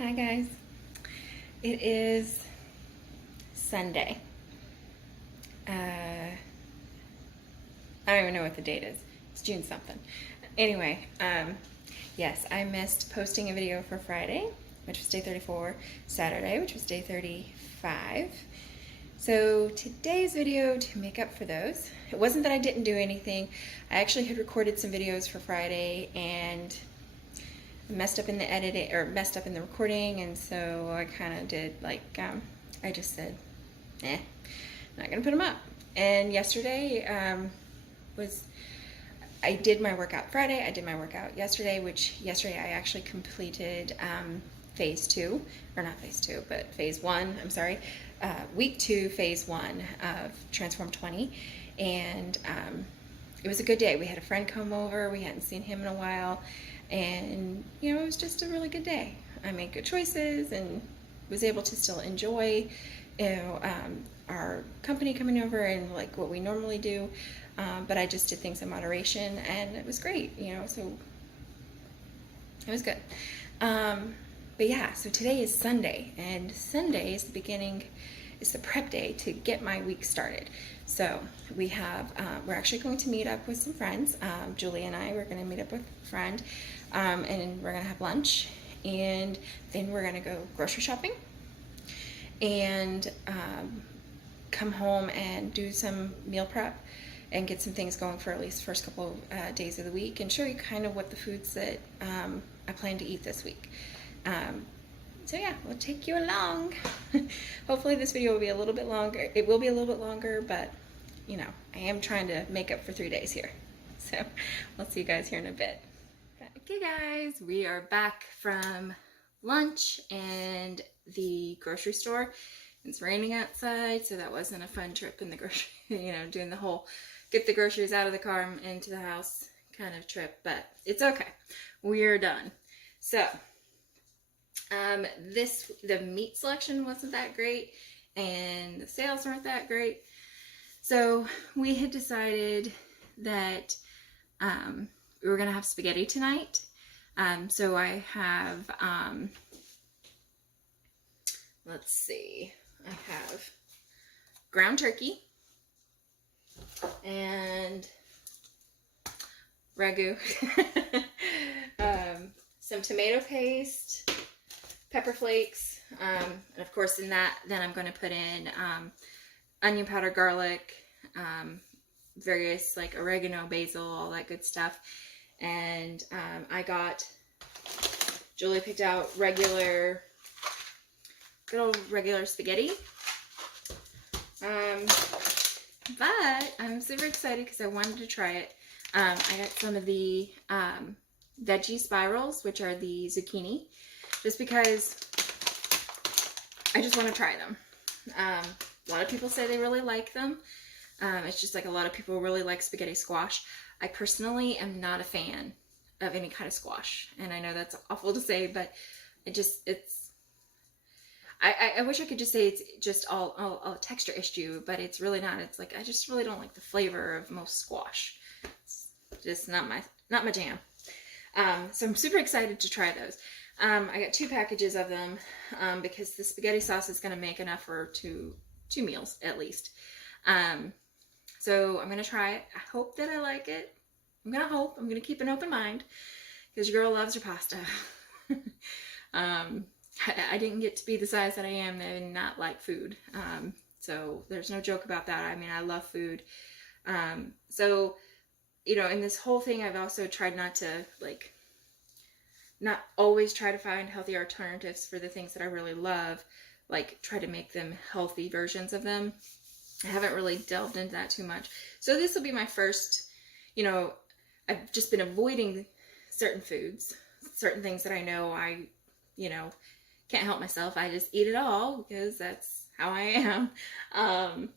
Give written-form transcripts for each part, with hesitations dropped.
Hi guys. It is Sunday. I don't even know what the date is. It's June something. Anyway, yes, I missed posting a video for Friday, which was day 34, Saturday, which was day 35. So today's video, to make up for those, it wasn't that I didn't do anything. I actually had recorded some videos for Friday and messed up in the editing, or messed up in the recording, and so I kind of did like, I just said, not gonna put them up. And yesterday I did my workout Friday, I did my workout yesterday, which yesterday I actually completed phase 2, or not phase 2, but phase 1, I'm sorry, week 2, phase 1 of Transform 20, and it was a good day. We had a friend come over, we hadn't seen him in a while, and you know, it was just a really good day. I made good choices and was able to still enjoy, you know, our company coming over and like what we normally do, but I just did things in moderation, and it was great, you know, so it was good. But yeah, so today is Sunday, and Sunday is the beginning, it's the prep day to get my week started. So we have, we're actually going to meet up with some friends. Julie and I, we're going to meet up with a friend, and we're going to have lunch, and then we're going to go grocery shopping, and come home and do some meal prep and get some things going for at least the first couple days of the week, and show you kind of what the foods that I plan to eat this week. So yeah, we'll take you along. Hopefully this video will be a little bit longer. It will be a little bit longer, but you know, I am trying to make up for 3 days here. So we'll see you guys here in a bit. Okay guys, we are back from lunch and the grocery store. It's raining outside, so that wasn't a fun trip in the grocery, you know, doing the whole get the groceries out of the car and into the house kind of trip, but it's okay. We're done. So the meat selection wasn't that great, and the sales weren't that great. So we had decided that we were gonna have spaghetti tonight. So I have, let's see, I have ground turkey and ragu, some tomato paste, pepper flakes, and of course in that, then I'm going to put in onion powder, garlic, various like oregano, basil, all that good stuff. And I got, Julie picked out regular, good old regular spaghetti. But I'm super excited because I wanted to try it. I got some of the veggie spirals, which are the zucchini, just because I just want to try them. A lot of people say they really like them. It's just like a lot of people really like spaghetti squash. I personally am not a fan of any kind of squash, and I know that's awful to say, but I wish I could just say it's just all a texture issue, but it's really not. It's like I just really don't like the flavor of most squash. It's just not my jam. So I'm super excited to try those. I got 2 packages of them because the spaghetti sauce is going to make enough for two meals at least. So I'm going to try it. I hope that I like it. I'm going to keep an open mind because your girl loves her pasta. I didn't get to be the size that I am and not like food. So there's no joke about that. I mean, I love food. So, you know, in this whole thing, I've also tried not to, like, not always try to find healthy alternatives for the things that I really love, like try to make them healthy versions of them. I haven't really delved into that too much. So this will be my first, you know, I've just been avoiding certain foods, certain things that I know I, you know, can't help myself. I just eat it all because that's how I am.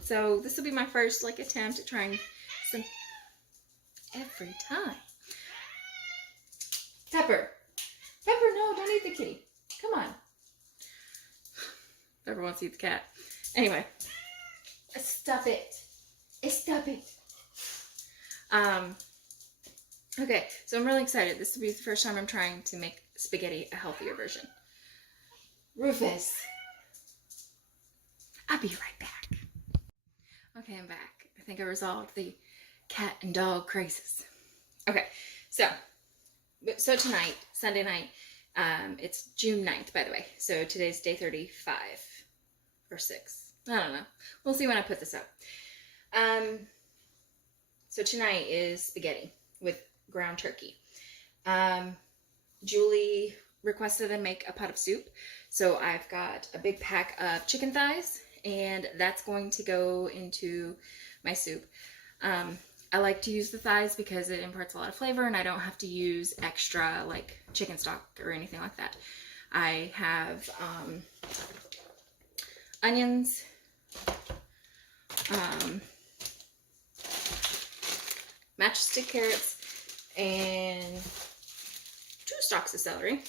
So this will be my first like attempt at trying some every time. Pepper, no, don't eat the kitty. Come on. Pepper wants to eat the cat. Anyway, stop it. Stop it. Okay, so I'm really excited. This will be the first time I'm trying to make spaghetti a healthier version. Rufus. I'll be right back. Okay, I'm back. I think I resolved the cat and dog crisis. Okay, so tonight, Sunday night, it's June 9th, by the way. So today's day 35 or 6. I don't know. We'll see when I put this up. So tonight is spaghetti with ground turkey. Julie requested I make a pot of soup. So I've got a big pack of chicken thighs, and that's going to go into my soup. I like to use the thighs because it imparts a lot of flavor, and I don't have to use extra like chicken stock or anything like that. I have onions, matchstick carrots, and 2 stalks of celery.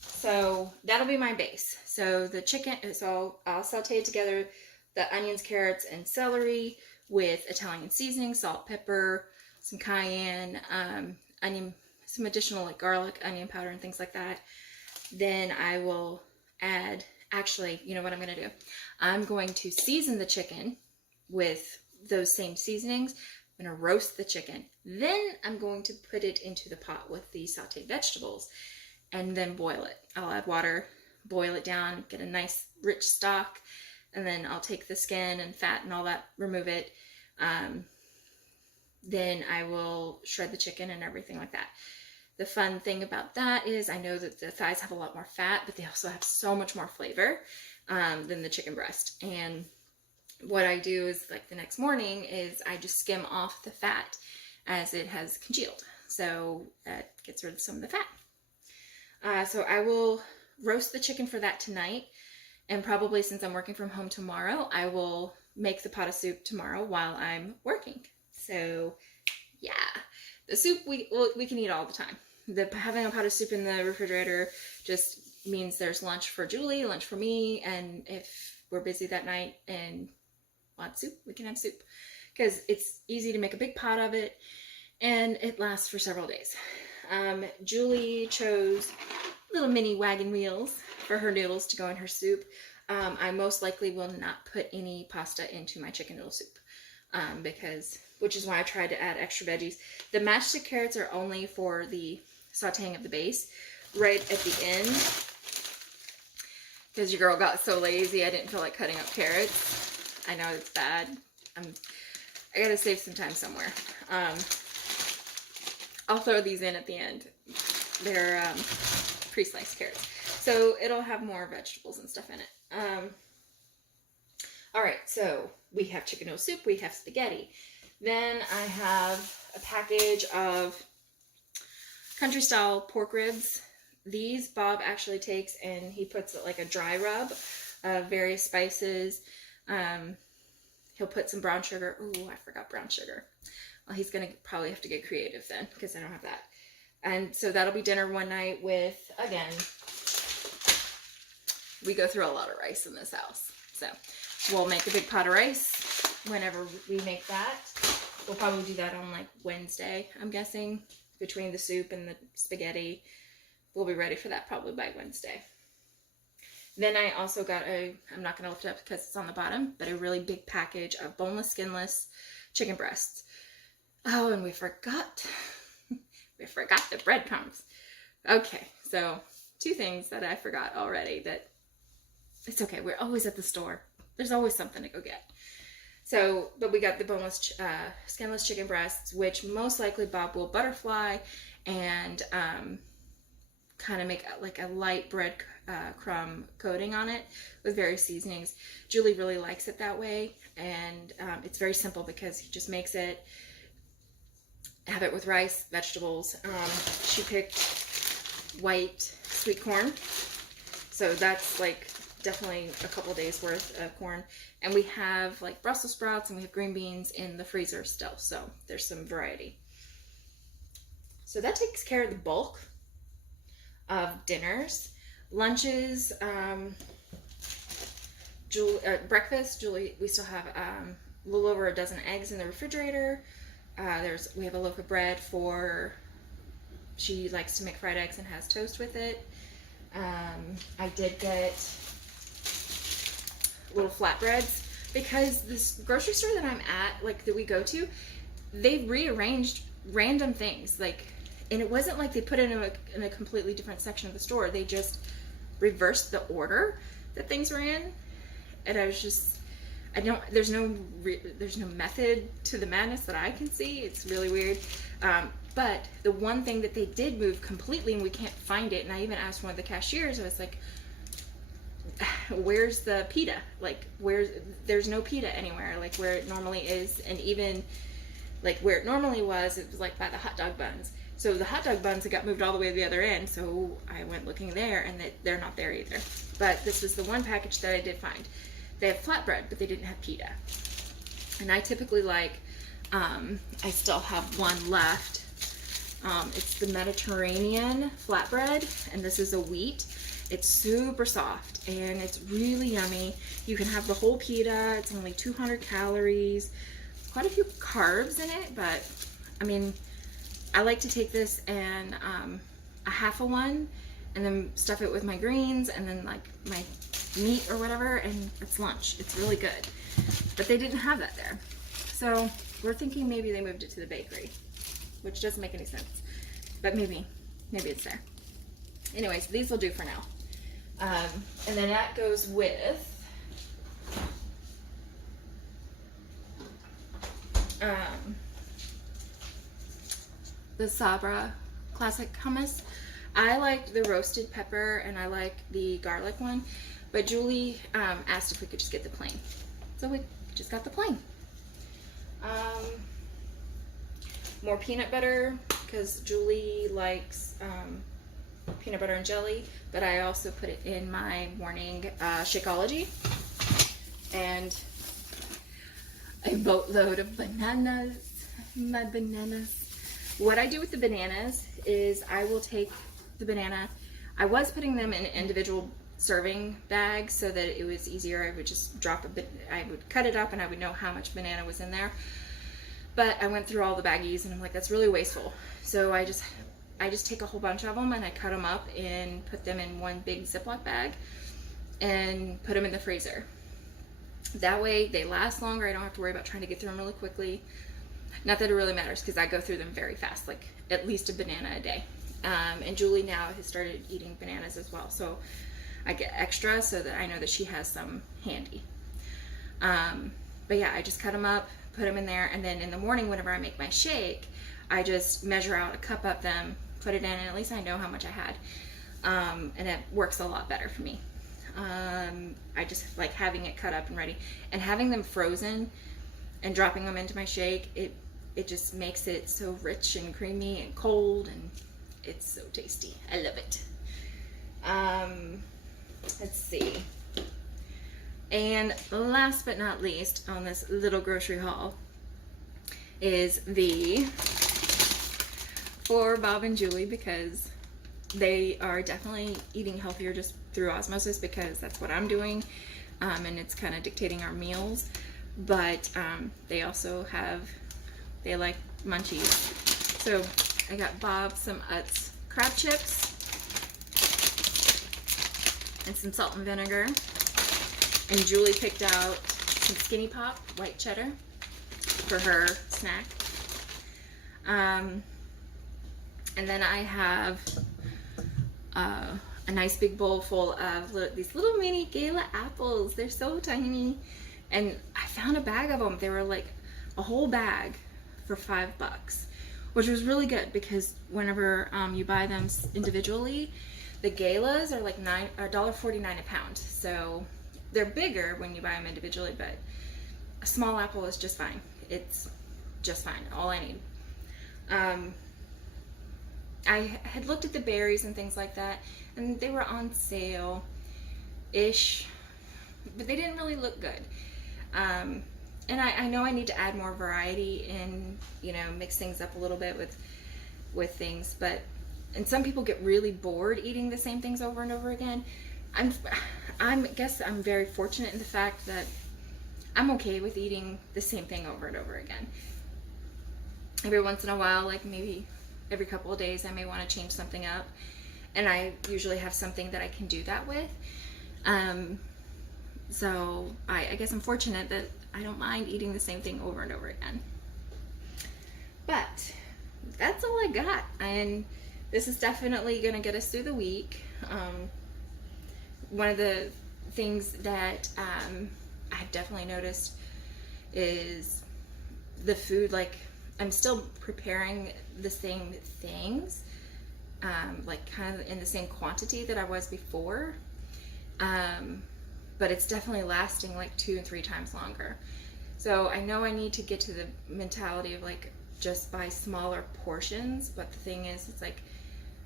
So that'll be my base. So the chicken, so I'll saute together the onions, carrots, and celery with Italian seasoning, salt, pepper, some cayenne, onion, some additional like garlic, onion powder, and things like that. Then I will add, actually, you know what I'm going to do? I'm going to season the chicken with those same seasonings. I'm going to roast the chicken. Then I'm going to put it into the pot with the sauteed vegetables and then boil it. I'll add water, boil it down, get a nice rich stock, and then I'll take the skin and fat and all that, remove it. Then I will shred the chicken and everything like that. The fun thing about that is I know that the thighs have a lot more fat, but they also have so much more flavor than the chicken breast. And what I do is, like, the next morning is I just skim off the fat as it has congealed. So that gets rid of some of the fat. So I will roast the chicken for that tonight. And probably, since I'm working from home tomorrow, I will make the pot of soup tomorrow while I'm working. So yeah, the soup we can eat all the time. Having a pot of soup in the refrigerator just means there's lunch for Julie, lunch for me, and if we're busy that night and want soup, we can have soup. Because it's easy to make a big pot of it, and it lasts for several days. Julie chose little mini wagon wheels for her noodles to go in her soup. I most likely will not put any pasta into my chicken noodle soup, which is why I tried to add extra veggies. The matchstick carrots are only for the sauteing of the base. Right at the end, because your girl got so lazy, I didn't feel like cutting up carrots. I know it's bad. I gotta save some time somewhere. I'll throw these in at the end. They're pre-sliced carrots, so it'll have more vegetables and stuff in it. All right, so we have chicken noodle soup, we have spaghetti. Then I have a package of country style pork ribs. These Bob actually takes and he puts like a dry rub of various spices. He'll put some brown sugar. Ooh, I forgot brown sugar. Well, he's gonna probably have to get creative then, because I don't have that. And so that'll be dinner one night with, again, we go through a lot of rice in this house. So we'll make a big pot of rice whenever we make that. We'll probably do that on like Wednesday, I'm guessing, between the soup and the spaghetti. We'll be ready for that probably by Wednesday. Then I also got I'm not going to lift it up because it's on the bottom, but a really big package of boneless, skinless chicken breasts. Oh, and we forgot the breadcrumbs. Okay, so 2 things that I forgot already, that it's okay. We're always at the store. There's always something to go get. So, but we got the boneless, skinless chicken breasts, which most likely Bob will butterfly and kind of make like a light bread crumb coating on it with various seasonings. Julie really likes it that way, and it's very simple because he just makes it, have it with rice, vegetables. She picked white sweet corn, so that's like definitely a couple days worth of corn. And we have like Brussels sprouts and we have green beans in the freezer still, so there's some variety. So that takes care of the bulk of dinners. Lunches, breakfast, Julie, we still have a little over a dozen eggs in the refrigerator. We have a loaf of bread she likes to make fried eggs and has toast with it. I did get little flatbreads because this grocery store that I'm at, like that we go to, they rearranged random things, like, and it wasn't like they put it in a completely different section of the store. They just reversed the order that things were in, and I was just, there's no method to the madness that I can see. It's really weird. But the one thing that they did move completely and we can't find it, and I even asked one of the cashiers, I was like, where's the pita? Like, there's no pita anywhere, like where it normally is. And even like where it normally was, it was like by the hot dog buns. So the hot dog buns had got moved all the way to the other end, so I went looking there, and they're not there either. But this was the one package that I did find. They have flatbread, but they didn't have pita. And I typically like, I still have one left. It's the Mediterranean flatbread, and this is a wheat. It's super soft, and it's really yummy. You can have the whole pita. It's only 200 calories. Quite a few carbs in it, but I mean, I like to take this and a half of one, and then stuff it with my greens, and then like my meat or whatever, and it's lunch. It's really good. But they didn't have that there. So we're thinking maybe they moved it to the bakery, which doesn't make any sense. But maybe it's there. Anyways, these will do for now. And then that goes with the Sabra classic hummus. I like the roasted pepper and I like the garlic one, but Julie asked if we could just get the plain. So we just got the plain. More peanut butter, because Julie likes peanut butter and jelly, but I also put it in my morning Shakeology. And a boatload of bananas. My bananas. What I do with the bananas is I will take the banana. I was putting them in individual serving bags so that it was easier. I would just drop a bit. I would cut it up and I would know how much banana was in there. But I went through all the baggies and I'm like, that's really wasteful. So I just take a whole bunch of them and I cut them up and put them in one big Ziploc bag and put them in the freezer. That way they last longer. I don't have to worry about trying to get through them really quickly. Not that it really matters because I go through them very fast, like at least a banana a day. And Julie now has started eating bananas as well. So I get extra so that I know that she has some handy. But yeah, I just cut them up, put them in there, and then in the morning whenever I make my shake, I just measure out a cup of them, put it in, and at least I know how much I had. And it works a lot better for me. I just like having it cut up and ready, and having them frozen and dropping them into my shake, it just makes it so rich and creamy and cold, and it's so tasty. I love it. Let's see. And last but not least on this little grocery haul is the for Bob and Julie, because they are definitely eating healthier just through osmosis, because that's what I'm doing, and it's kind of dictating our meals. But they also they like munchies. So I got Bob some Utz crab chips and some salt and vinegar. And Julie picked out some Skinny Pop white cheddar for her snack. And then I have a nice big bowl full of these little mini Gala apples. They're so tiny. And I found a bag of them. They were like a whole bag for $5, which was really good because whenever you buy them individually, the Galas are like $1.49 a pound. So they're bigger when you buy them individually, but a small apple is just fine. It's just fine, all I need. I had looked at the berries and things like that, and they were on sale-ish, but they didn't really look good. And I know I need to add more variety and, mix things up a little bit with things, and some people get really bored eating the same things over and over again. I guess I'm very fortunate in the fact that I'm okay with eating the same thing over and over again. Every once in a while, like maybe every couple of days, I may want to change something up. and I usually have something that I can do that with. So I guess I'm fortunate that I don't mind eating the same thing over and over again. But that's all I got, and this is definitely gonna get us through the week. One of the things that I've definitely noticed is the food, like I'm still preparing the same things, like kind of in the same quantity that I was before, but it's definitely lasting like 2 and 3 times longer. So I know I need to get to the mentality of like just buy smaller portions, but the thing is, it's like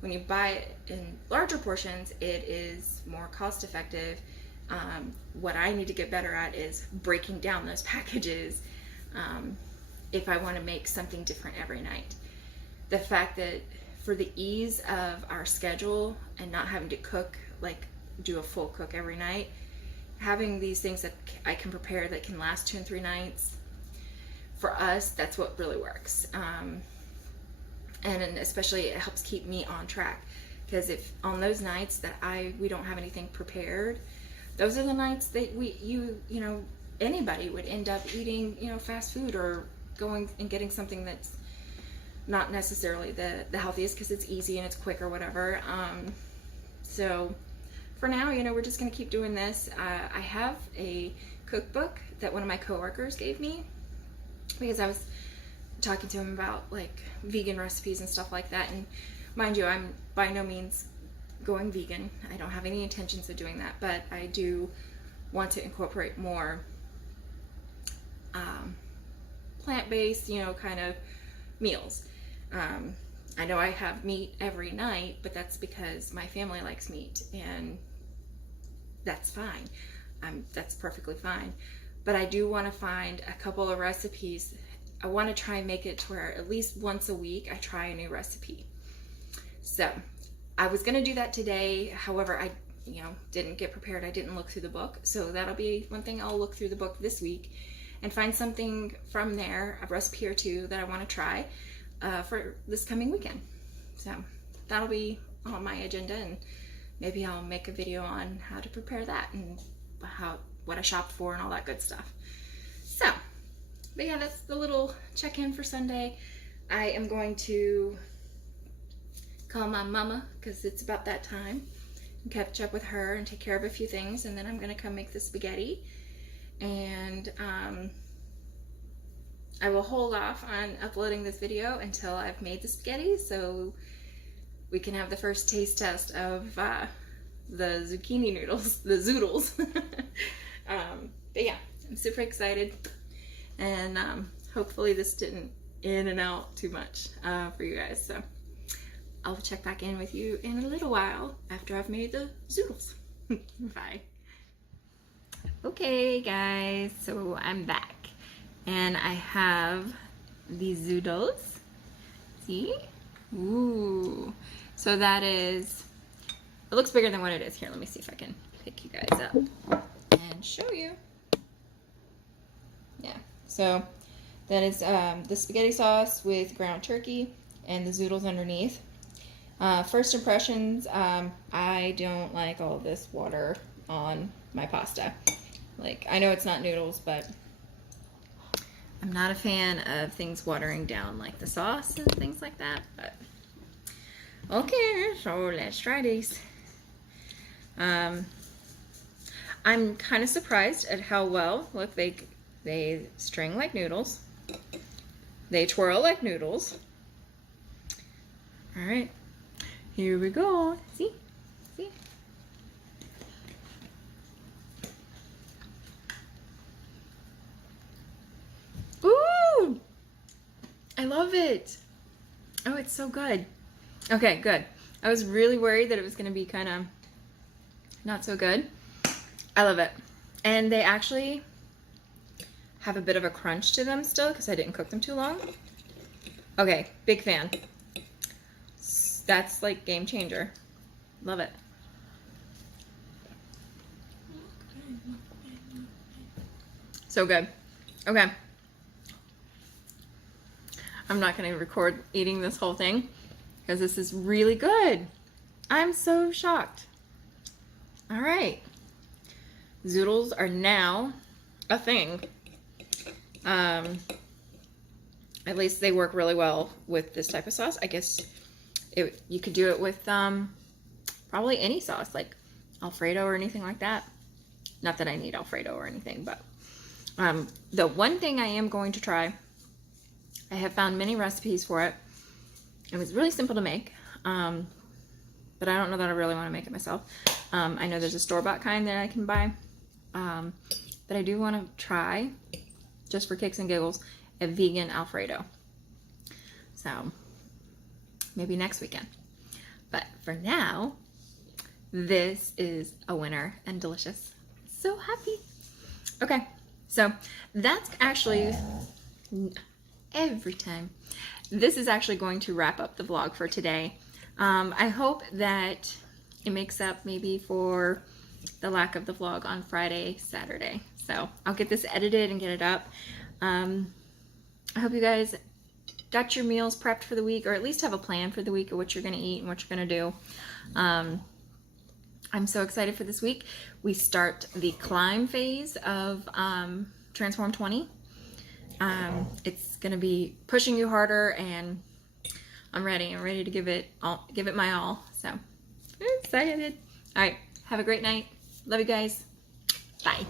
when you buy it in larger portions, it is more cost effective. What I need to get better at is breaking down those packages if I want to make something different every night. The fact that for the ease of our schedule and not having to cook, like do a full cook every night, having these things that I can prepare that can last 2 and 3 nights, for us, that's what really works. And especially it helps keep me on track, because if on those nights that we don't have anything prepared, those are the nights that you know, anybody would end up eating, you know, fast food or going and getting something that's not necessarily the healthiest because it's easy and it's quick or whatever. So for now, you know, we're just gonna keep doing this. I have a cookbook that one of my coworkers gave me because I was talking to him about like vegan recipes and stuff like that. And mind you, I'm by no means going vegan. I don't have any intentions of doing that, but I do want to incorporate more plant-based, you know, kind of meals. I know I have meat every night, but that's because my family likes meat, and that's fine. That's perfectly fine. But I do want to find a couple of recipes. I want to try and make it to where at least once a week I try a new recipe. So I was going to do that today. However, I didn't get prepared. I didn't look through the book. So that'll be one thing. I'll look through the book this week and find something from there, a recipe or two that I want to try for this coming weekend. So that'll be on my agenda, and maybe I'll make a video on how to prepare that and what I shopped for and all that good stuff. So, but yeah, that's the little check-in for Sunday. I am going to call my mama because it's about that time and catch up with her and take care of a few things, and then I'm gonna come make the spaghetti. And I will hold off on uploading this video until I've made the spaghetti, so we can have the first taste test of the zucchini noodles, the Zoodles. But yeah, I'm super excited, and hopefully this didn't in and out too much for you guys. So I'll check back in with you in a little while after I've made the Zoodles. Bye. Okay guys, so I'm back, and I have these Zoodles. See? Ooh. So that is, it looks bigger than what it is. Here, let me see if I can pick you guys up and show you. Yeah, so that is the spaghetti sauce with ground turkey and the Zoodles underneath. First impressions, I don't like all this water on my pasta. Like, I know it's not noodles, but I'm not a fan of things watering down like the sauce and things like that. But okay, so let's try these. I'm kind of surprised at how well, look, they string like noodles. They twirl like noodles. All right, here we go. See? See? Ooh! I love it. Oh, it's so good. Okay, good. I was really worried that it was going to be kind of not so good. I love it. And they actually have a bit of a crunch to them still because I didn't cook them too long. Okay, big fan. That's like game changer. Love it. So good. Okay. I'm not going to record eating this whole thing because this is really good. I'm so shocked. All right. Zoodles are now a thing. At least they work really well with this type of sauce. I guess you could do it with probably any sauce, like Alfredo or anything like that. Not that I need Alfredo or anything, but the one thing I am going to try, I have found many recipes for it. It was really simple to make, but I don't know that I really want to make it myself. I know there's a store-bought kind that I can buy, but I do want to try, just for kicks and giggles, a vegan Alfredo. So maybe next weekend. But for now, this is a winner and delicious. So happy. Okay, so that's actually every time. This is actually going to wrap up the vlog for today. I hope that it makes up maybe for the lack of the vlog on Friday, Saturday. So I'll get this edited and get it up. I hope you guys got your meals prepped for the week, or at least have a plan for the week of what you're going to eat and what you're going to do. I'm so excited for this week. We start the climb phase of Transform 20. It's going to be pushing you harder, and I'm ready. I'm ready to give it my all. So I'm excited. All right. Have a great night. Love you guys. Bye.